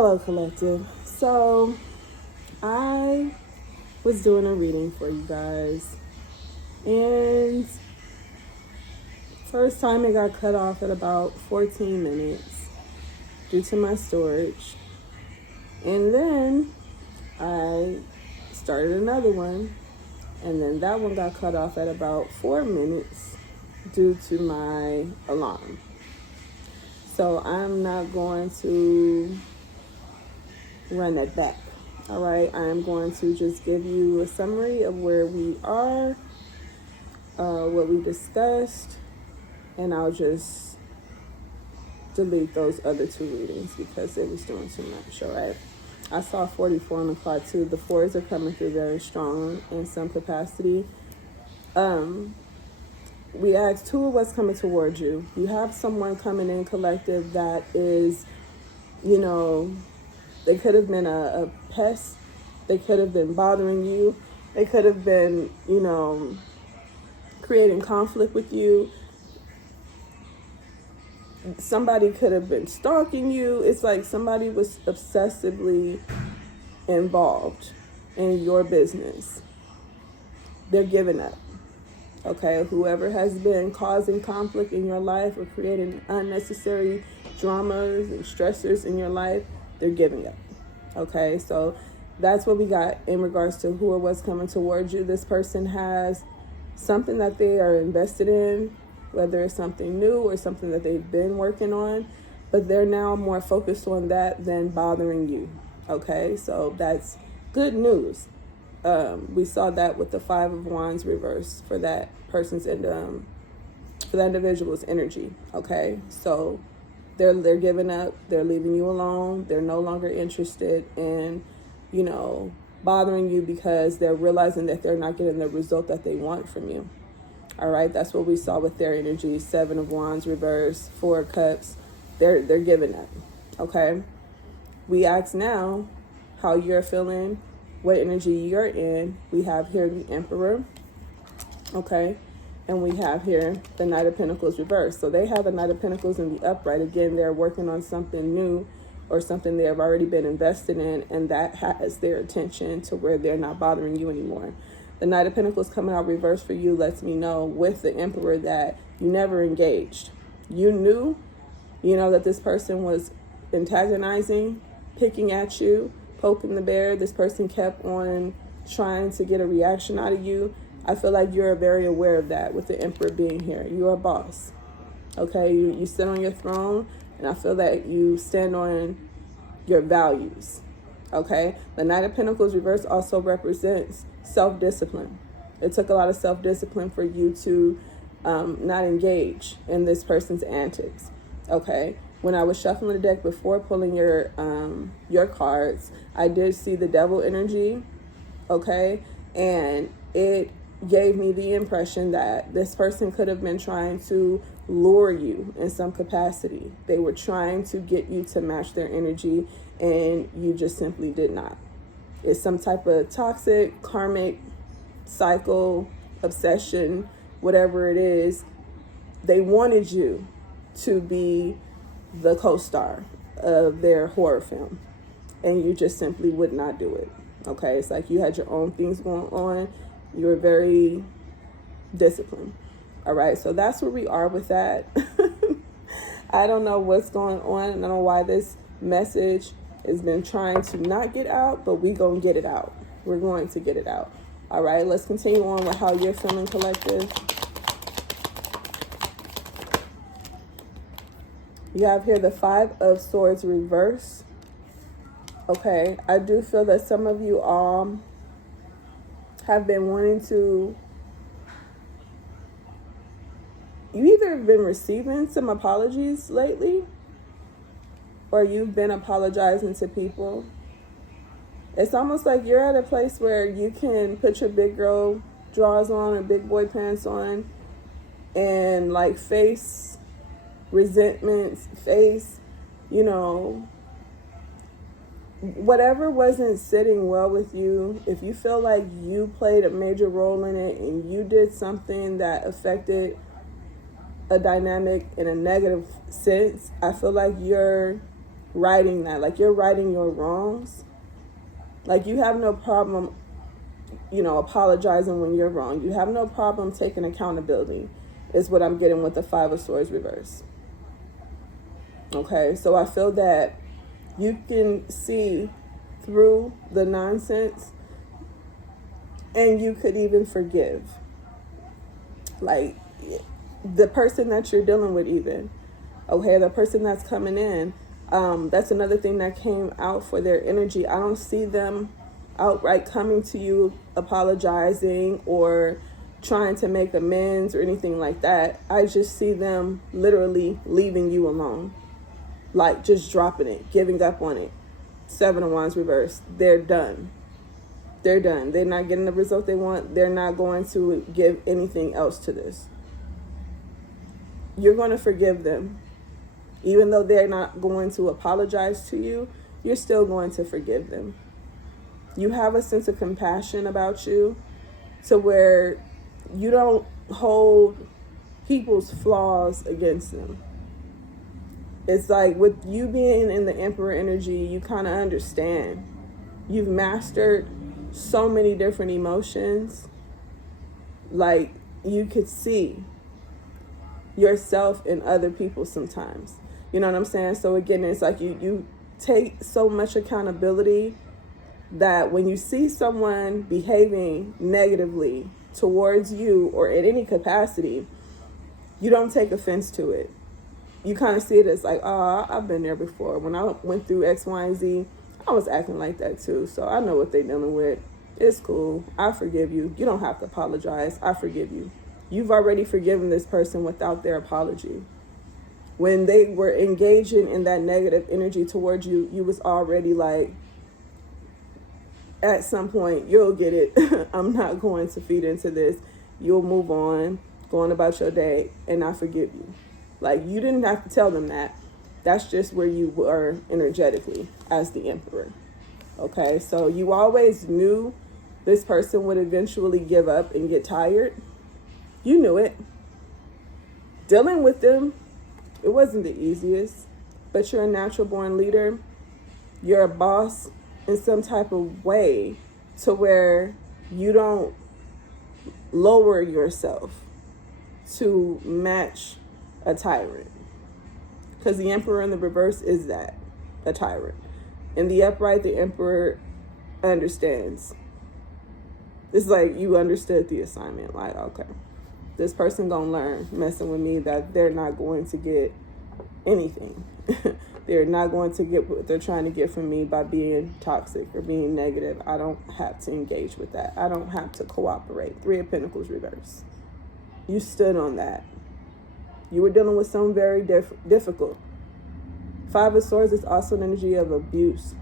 Hello, collective. So, I was doing a reading for you guys, and first time it got cut off at about 14 minutes due to my storage. And then I started another one, and then that one got cut off at about 4 minutes due to my alarm. So, I'm not going to run that back. All right, I'm going to just give you a summary of where we are, what we discussed, and I'll just delete those other two readings because it was doing too much. All right, I saw 44 on the clock too. The fours are coming through very strong in some capacity. We asked who was coming towards you. You have someone coming in, collective, that is, they could have been a pest. They could have been bothering you. They could have been, creating conflict with you. Somebody could have been stalking you. It's like somebody was obsessively involved in your business. They're giving up. Okay, whoever has been causing conflict in your life or creating unnecessary dramas and stressors in your life, they're giving up. Okay, so that's what we got in regards to who or what's coming towards you. This person has something that they are invested in, whether it's something new or something that they've been working on, but they're now more focused on that than bothering you. Okay, so that's good news. We saw that with the 5 of Wands reverse for that person's for that individual's energy. Okay, so they're giving up. They're leaving you alone. They're no longer interested in, bothering you because they're realizing that they're not getting the result that they want from you. All right, that's what we saw with their energy. 7 of Wands reverse, 4 of Cups. They're giving up. Okay, we ask now how you're feeling, what energy you're in. We have here the Emperor, okay, and we have here the Knight of Pentacles reversed. So they have the Knight of Pentacles in the upright. Again, they're working on something new or something they have already been invested in, and that has their attention to where they're not bothering you anymore. The Knight of Pentacles coming out reversed for you lets me know with the Emperor that you never engaged. You knew, that this person was antagonizing, picking at you, poking the bear. This person kept on trying to get a reaction out of you. I feel like you're very aware of that with the Emperor being here. You're a boss. Okay, you sit on your throne, and I feel that you stand on your values. Okay, the Knight of Pentacles reverse also represents self-discipline. It took a lot of self-discipline for you to not engage in this person's antics. Okay, when I was shuffling the deck before pulling your cards, I did see the Devil energy. Okay, and it gave me the impression that this person could have been trying to lure you in some capacity. They were trying to get you to match their energy, and you just simply did not. It's some type of toxic, karmic cycle, obsession, whatever it is. They wanted you to be the co-star of their horror film, and you just simply would not do it. Okay, it's like you had your own things going on. You were very disciplined. All right, so that's where we are with that. I don't know what's going on. I don't know why this message has been trying to not get out, but we gonna get it out. We're going to get it out. All right, let's continue on with how you're feeling, collective. You have here the 5 of Swords reverse. Okay, I do feel that some of you all have been wanting to, you either have been receiving some apologies lately, or you've been apologizing to people. It's almost like you're at a place where you can put your big girl drawers on or big boy pants on and like face resentments, face, whatever wasn't sitting well with you. If you feel like you played a major role in it and you did something that affected a dynamic in a negative sense, I feel like you're righting that. Like, you're righting your wrongs. Like, you have no problem, apologizing when you're wrong. You have no problem taking accountability, is what I'm getting with the Five of Swords reverse. Okay, so I feel that you can see through the nonsense, and you could even forgive. Like, the person that you're dealing with, even. Okay, the person that's coming in. That's another thing that came out for their energy. I don't see them outright coming to you, apologizing or trying to make amends or anything like that. I just see them literally leaving you alone. Like, just dropping it, giving up on it. Seven of Wands reversed. They're done. They're done. They're not getting the result they want. They're not going to give anything else to this. You're going to forgive them. Even though they're not going to apologize to you, you're still going to forgive them. You have a sense of compassion about you to where you don't hold people's flaws against them. It's like, with you being in the Emperor energy, you kind of understand. You've mastered so many different emotions. Like, you could see yourself in other people sometimes. You know what I'm saying? So again, it's like you take so much accountability that when you see someone behaving negatively towards you or in any capacity, you don't take offense to it. You kind of see it as like, oh, I've been there before. When I went through X, Y, and Z, I was acting like that too. So I know what they're dealing with. It's cool. I forgive you. You don't have to apologize. I forgive you. You've already forgiven this person without their apology. When they were engaging in that negative energy towards you, you was already like, at some point, you'll get it. I'm not going to feed into this. You'll move on, go on about your day, and I forgive you. Like, you didn't have to tell them that. That's just where you were energetically as the Emperor. Okay, so you always knew this person would eventually give up and get tired. You knew it. Dealing with them, it wasn't the easiest, but you're a natural born leader. You're a boss in some type of way to where you don't lower yourself to match a tyrant. Because the Emperor in the reverse is that, a tyrant. In the upright, the Emperor understands. It's like you understood the assignment. Like, okay, this person gonna learn messing with me that they're not going to get anything. They're not going to get what they're trying to get from me by being toxic or being negative. I don't have to engage with that. I don't have to cooperate. Three of Pentacles reverse. You stood on that. You were dealing with something very difficult. Five of Swords is also an energy of abuse,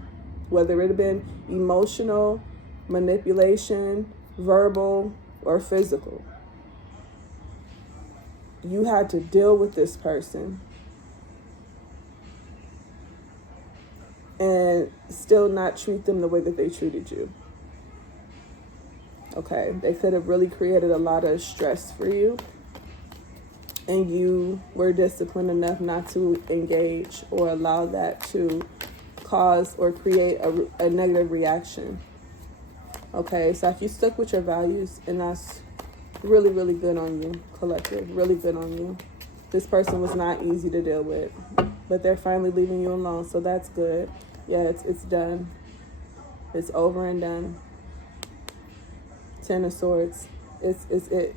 whether it had been emotional, manipulation, verbal, or physical. You had to deal with this person and still not treat them the way that they treated you. Okay, they could have really created a lot of stress for you, and you were disciplined enough not to engage or allow that to cause or create a negative reaction. Okay, so if you stuck with your values, and that's really, really good on you, collective, really good on you. This person was not easy to deal with, but they're finally leaving you alone, so that's good. Yeah, it's done. It's over and done. Ten of Swords. It's it.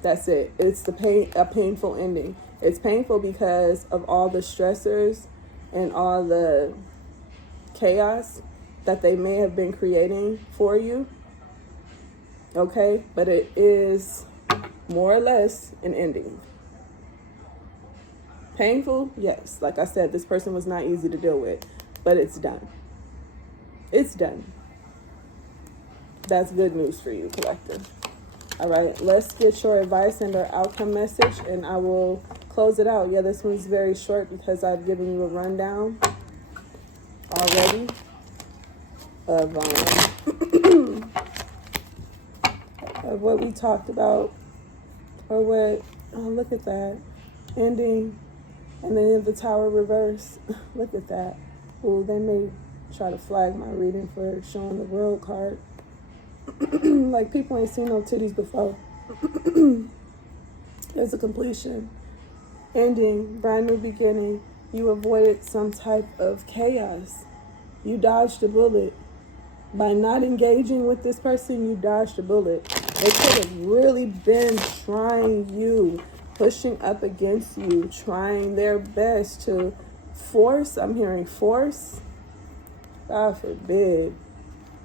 That's it. It's a painful ending. It's painful because of all the stressors and all the chaos that they may have been creating for you. Okay? But it is more or less an ending. Painful? Yes. Like I said, this person was not easy to deal with, but it's done. It's done. That's good news for you, collective. All right, let's get your advice and our outcome message, and I will close it out. Yeah, this one's very short because I've given you a rundown already of of what we talked about, or what. Oh, look at that ending, and then the Tower reverse. Look at that. people, they may try to flag my reading for showing the world card. Like, people ain't seen no titties before. There's a completion, ending, brand new beginning. You avoided some type of chaos. You dodged a bullet. By not engaging with this person, you dodged a bullet. They could have really been trying you, pushing up against you, trying their best to force. I'm hearing force. God forbid.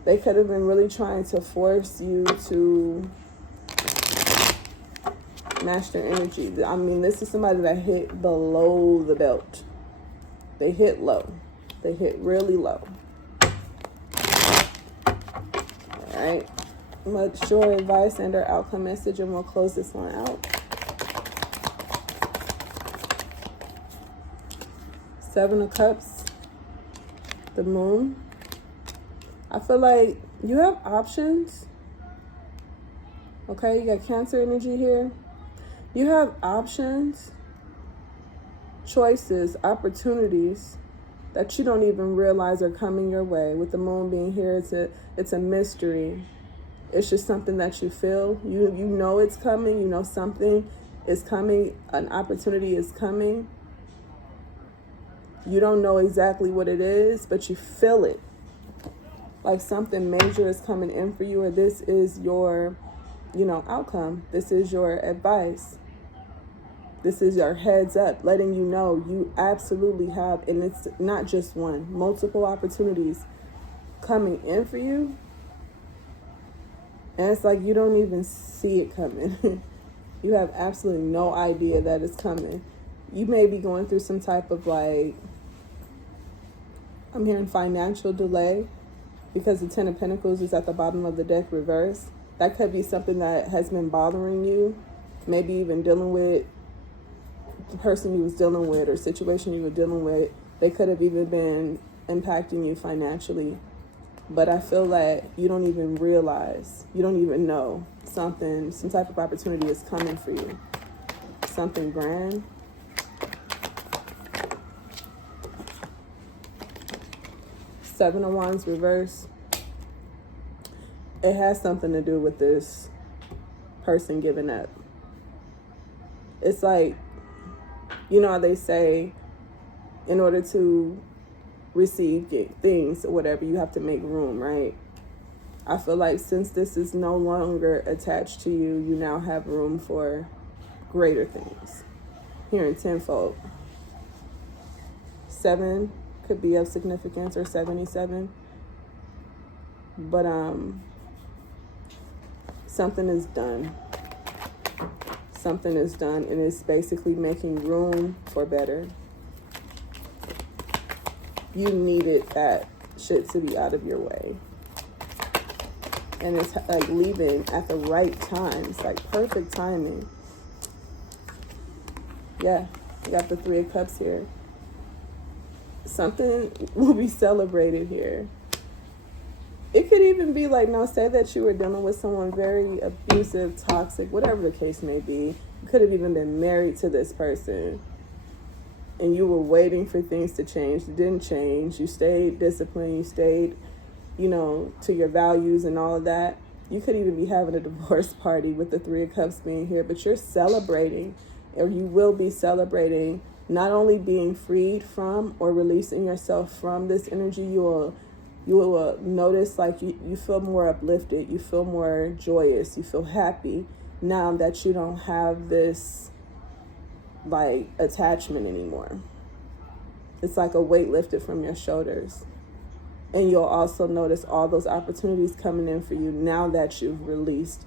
They could have been really trying to force you to match their energy. I mean, this is somebody that hit below the belt. They hit low. They hit really low. All right. Mature advice and our outcome message, and we'll close this one out. 7 of Cups. The Moon. I feel like you have options. Okay, you got Cancer energy here. You have options, choices, opportunities that you don't even realize are coming your way. With the Moon being here, it's a mystery. It's just something that you feel. You know it's coming. You know something is coming. An opportunity is coming. You don't know exactly what it is, but you feel it. Like something major is coming in for you, or this is your, outcome. This is your advice. This is your heads up, letting you know you absolutely have, and it's not just one, multiple opportunities coming in for you. And it's like you don't even see it coming. You have absolutely no idea that it's coming. You may be going through some type of I'm hearing financial delay, because the 10 of Pentacles is at the bottom of the deck reversed. That could be something that has been bothering you, maybe even dealing with the person you was dealing with or situation you were dealing with. They could have even been impacting you financially. But I feel like you don't even realize, you don't even know some type of opportunity is coming for you. Something grand. Seven of Wands reverse. It has something to do with this person giving up. It's like, how they say, in order to receive things or whatever, you have to make room, right? I feel like since this is no longer attached to you, you now have room for greater things. Here in tenfold. 7 could be of significance, or 77. But something is done. Something is done, and it's basically making room for better. You needed that shit to be out of your way. And it's like leaving at the right time. It's like perfect timing. Yeah, you got the 3 of Cups here. Something will be celebrated here. It could even be like, say that you were dealing with someone very abusive, toxic, whatever the case may be. You could have even been married to this person, and you were waiting for things to change. It didn't change. You stayed disciplined. You stayed, to your values and all of that. You could even be having a divorce party with the 3 of Cups being here, but you're celebrating, or you will be celebrating, not only being freed from or releasing yourself from this energy. You will notice like you feel more uplifted. You feel more joyous. You feel happy now that you don't have this attachment anymore. It's like a weight lifted from your shoulders. And you'll also notice all those opportunities coming in for you now that you've released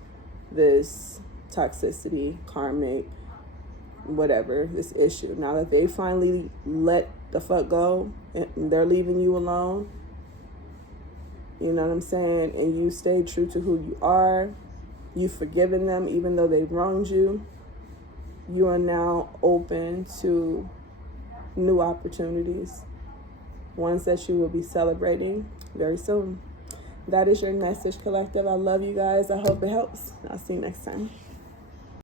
this toxicity, karmic, whatever, this issue. Now that they finally let the fuck go and they're leaving you alone, you know what I'm saying? And you stay true to who you are. You've forgiven them even though they wronged you. You are now open to new opportunities, ones that you will be celebrating very soon. That is your message, collective. I love you guys. I hope it helps. I'll see you next time.